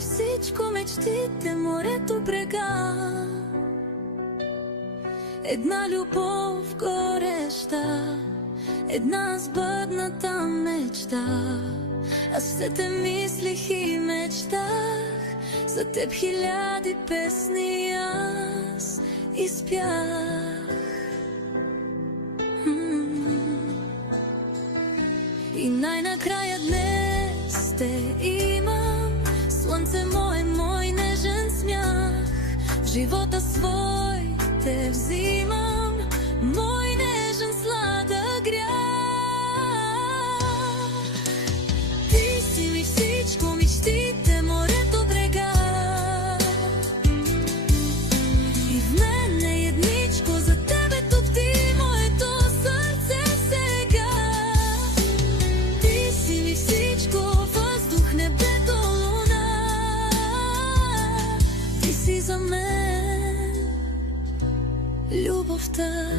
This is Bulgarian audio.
всичко, мечтите, морето, брега. Една любов гореща, една сбъдната мечта. Аз все те мислих и мечтах, за теб хиляди песни аз изпях. И най-накрая днес те имам, слънце мое, мой нежен смях. В живота свой те взимам, мой нежен сладък грях. Ти си ми всичко, мечтите, морето, брега. И в мен е едничко, за тебе топти моето сърце сега. Ти си ми всичко, въздух, небето, луна. Ти си за мен любовта.